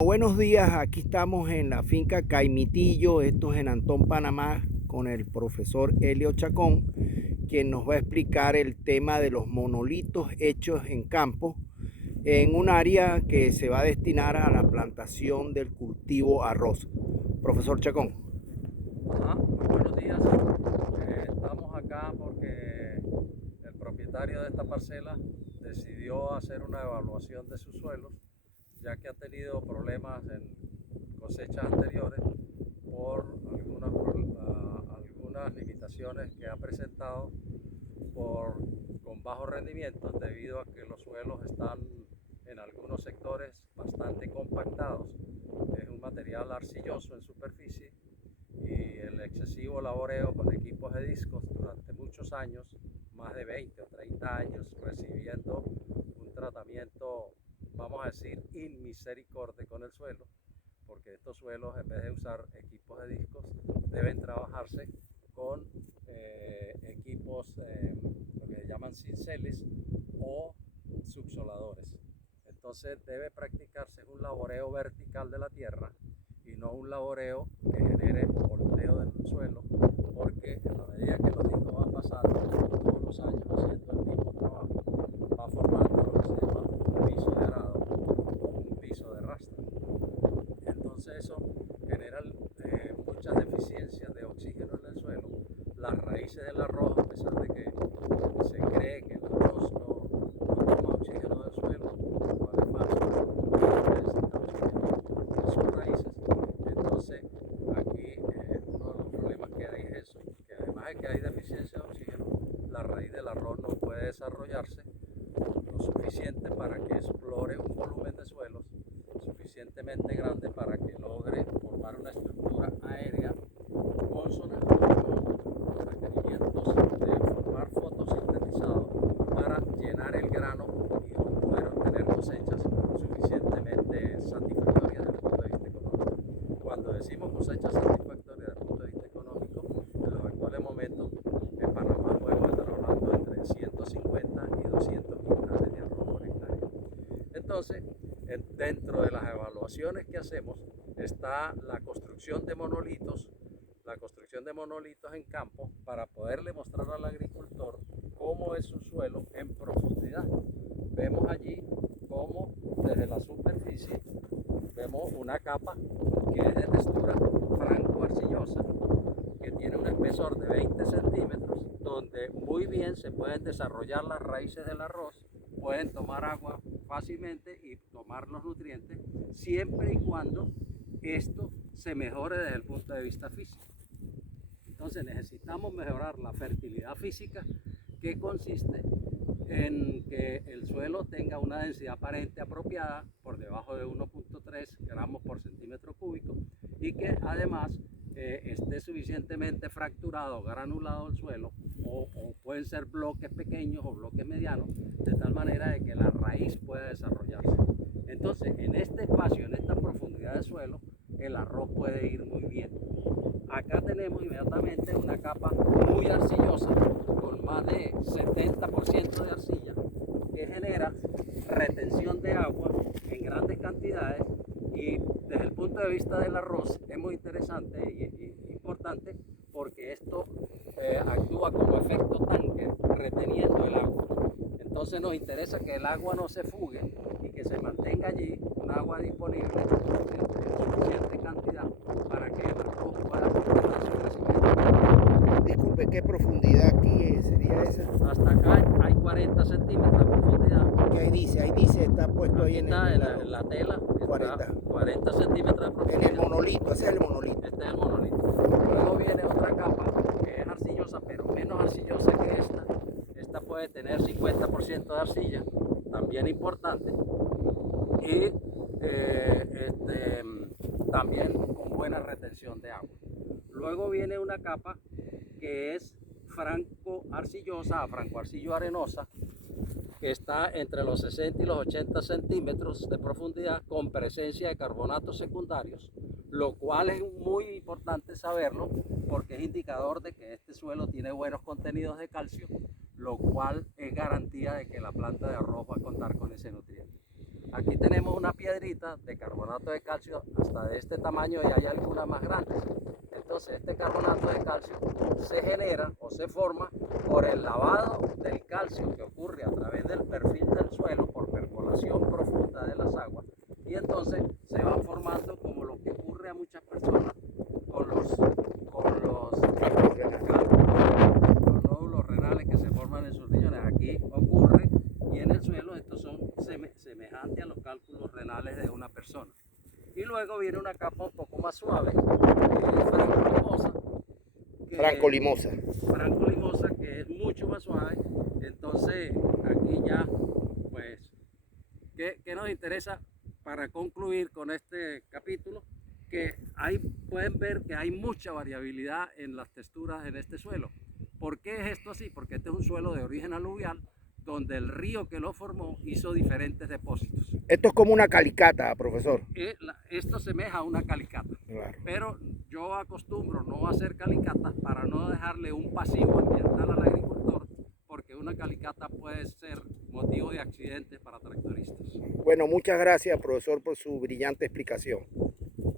Buenos días, aquí estamos en la finca Caimitillo, esto es en Antón, Panamá, con el profesor Helio Chacón, quien nos va a explicar el tema de los monolitos hechos en campo en un área que se va a destinar a la plantación del cultivo arroz. Profesor Chacón. Muy buenos días. Estamos acá porque el propietario de esta parcela decidió hacer una evaluación de sus suelos, ya que ha tenido problemas en cosechas anteriores por algunas limitaciones que ha presentado con bajos rendimientos debido a que los suelos están en algunos sectores bastante compactados. Es un material arcilloso en superficie y el excesivo laboreo con equipos de discos durante muchos años, más de 20 o 30 años, recibiendo un tratamiento, vamos a decir, inmisericorde con el suelo, porque estos suelos, en vez de usar equipos de discos, deben trabajarse con equipos, lo que llaman cinceles o subsoladores. Entonces debe practicarse un laboreo vertical de la tierra y no un laboreo que genere volteo del suelo, porque en la medida que los discos van pasando todos los años haciendo el mismo trabajo, va formando lo que se llama un piso de arado o un piso de rastra. Entonces eso genera muchas deficiencias de oxígeno en el suelo. Las raíces del arroz, a pesar de que se cree que el arroz no toma oxígeno del suelo, lo cual es falso, necesita oxígeno en sus raíces. Entonces aquí uno de los problemas que hay es eso, que además de que hay deficiencia de oxígeno, la raíz del arroz no puede desarrollarse lo suficiente para que explore un volumen de suelos suficientemente grande para que logre formar una estructura aérea consona con los requerimientos de formar fotosintetizado para llenar el grano y poder obtener cosechas suficientemente satisfactorias desde el punto de vista económico. Cuando decimos cosechas satisfactorias desde el punto de vista económico, en los actuales momentos en Panamá podemos estar hablando entre 150 y 200 quintales de arroz por hectárea. Entonces, dentro de las evaluaciones que hacemos está la construcción de monolitos en campo para poderle mostrar al agricultor cómo es su suelo en profundidad. Vemos allí cómo desde la superficie vemos una capa que es de textura franco-arcillosa, que tiene un espesor de 20 centímetros, donde muy bien se pueden desarrollar las raíces del arroz, pueden tomar agua fácilmente y tomar los nutrientes, siempre y cuando esto se mejore desde el punto de vista físico. Entonces necesitamos mejorar la fertilidad física, que consiste en que el suelo tenga una densidad aparente apropiada por debajo de 1.3 gramos por centímetro cúbico y que además esté suficientemente fracturado, granulado el suelo, o pueden ser bloques pequeños o bloques medianos, de tal manera de que la raíz pueda desarrollarse. Entonces, en este espacio, en esta profundidad de suelo, el arroz puede ir muy bien. Acá tenemos inmediatamente una capa muy arcillosa, con más de 70% de arcilla, que genera retención de agua en grandes cantidades, y desde el punto de vista del arroz es muy interesante y importante, porque esto actúa como efecto tanque reteniendo el agua. Entonces nos interesa que el agua no se fugue y que se mantenga allí un agua disponible en suficiente cantidad para que el arroz pueda completar su crecimiento. Disculpe, ¿qué profundidad aquí sería esa? Hasta acá hay 40 centímetros de profundidad. ¿Qué ahí dice, está puesto Aquí ahí está en la tela, 40. 40 centímetros de En profundidad. el monolito, ese es el monolito. Este es el monolito. Luego viene otra capa que es arcillosa, pero menos arcillosa que esta. Esta puede tener 50% de arcilla, también importante, y también con buena retención de agua. Luego viene una capa que es franco-arcillosa, franco-arcillo-arenosa, que está entre los 60 y los 80 centímetros de profundidad, con presencia de carbonatos secundarios, lo cual es muy importante saberlo porque es indicador de que este suelo tiene buenos contenidos de calcio, lo cual es garantía de que la planta de arroz va a contar con ese nutriente. Aquí tenemos una piedrita de carbonato de calcio hasta de este tamaño y hay algunas más grandes. Entonces este carbonato de calcio se genera o se forma por el lavado del calcio que ocurre a través del perfil del suelo por percolación profunda de las aguas, y entonces se van formando como lo que ocurre a muchas personas con los nódulos renales que se forman en sus riñones. Aquí ocurre, y en el suelo estos son semejantes a los cálculos renales de una persona. Y luego viene una capa un poco más suave, Franco-limosa. Franco-limosa, que es mucho más suave. Entonces aquí ya, pues, ¿qué nos interesa para concluir con este capítulo? Que pueden ver que hay mucha variabilidad en las texturas en este suelo. ¿Por qué es esto así? Porque este es un suelo de origen aluvial, donde el río que lo formó hizo diferentes depósitos. Esto es como una calicata, profesor. Esto semeja a una calicata, claro. Pero yo acostumbro no hacer calicatas para no dejarle un pasivo ambiental al agricultor, porque una calicata puede ser motivo de accidentes para tractoristas. Bueno, muchas gracias, profesor, por su brillante explicación.